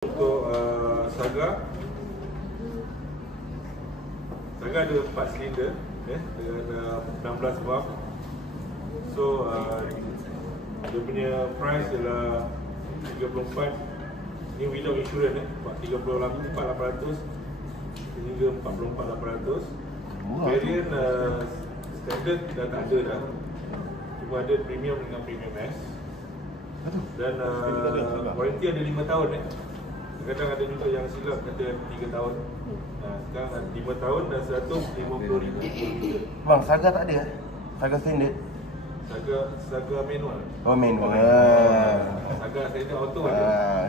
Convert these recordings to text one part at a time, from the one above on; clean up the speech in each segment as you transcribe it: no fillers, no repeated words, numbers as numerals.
Untuk Saga ada 4 silinder dengan 16 valve. So dia punya price ialah 34. Ni without insurance 34,800 hingga 44,800. Variant standard dah tak ada dah. Cuma ada premium dengan premium S. Dan warranty ada 5 tahun Kadang-kadang ada juga yang silap kata 3 tahun. Sekarang ada 5 tahun dan 150,000 km. Bang, Saga tak ada? Saga standard? Saga manual. Oh, manual. Saga standard auto ada.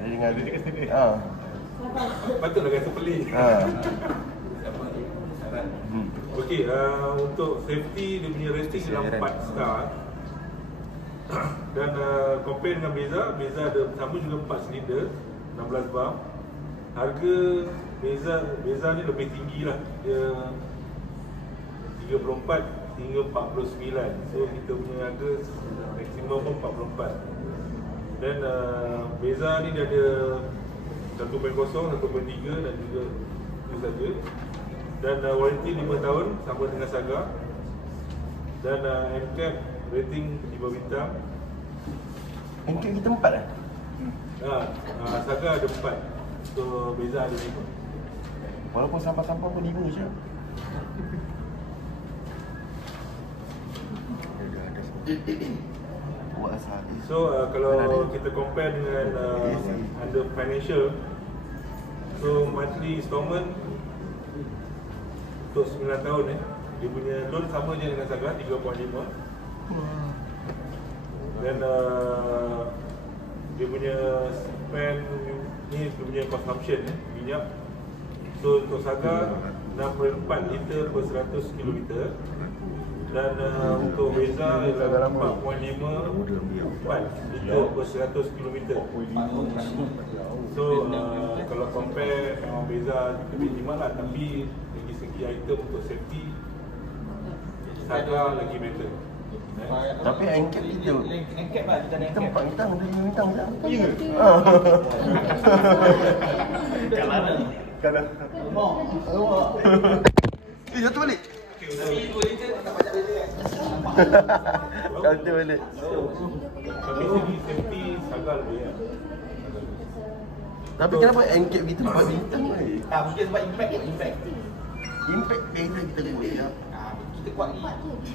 Jadi dengan patutlah kata pelik. Okey, untuk safety dia punya rating dalam 4 star. Dan compare dengan Beza ada sama juga 4 silinder 16 valve. Harga Beza ni lebih tinggi lah. Dia 34 hingga 49. So kita punya harga maksimum pun 44. Dan Beza ni dia ada 1.0, 1.3 dan juga itu saja. Dan warranty 5 tahun sama dengan Saga. Dan NCAP rating 5 bintang. NCAP kita 4 lah? Saga ada 4. So Beza ada 5. Walaupun sampah-sampah pun 5 je. So kalau kita compare dengan under financial, so monthly installment untuk 9 tahun dia punya loan sama je dengan Saga 3.5. Dan dia punya spend ni, dia punya consumption minyak. So untuk Saga 6.4 liter per 100 km. Dan untuk Beza ialah 4.54 liter per 100 km. So kalau compare dengan Beza lebih jimat lah, tapi dari segi item untuk safety Saga lagi better. Tapi NCAP kita kita 4 bintang, dia 5 bintang je. Ya ke? Kalah. Jatuh balik. Jatuh balik. Tapi segi safety Saga lebih Tapi kenapa NCAP kita 4 bintang? Mungkin sebab impact. Impact beza kita buat ya. Kita kuat lagi.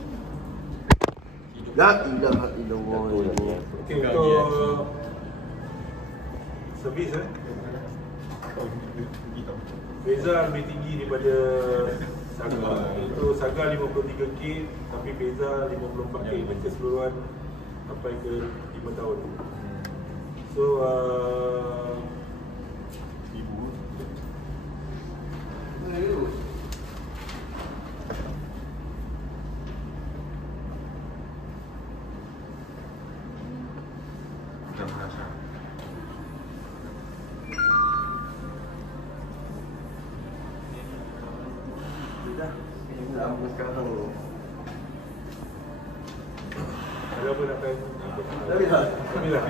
La ilaha illallah. Okey, untuk servis Beza lebih tinggi daripada Saga. Itu Saga 53K tapi Beza 54K keseluruhan sampai ke 5 tahun. So sekarang ada apa nak tanya? Dah habis dah? Habis dah.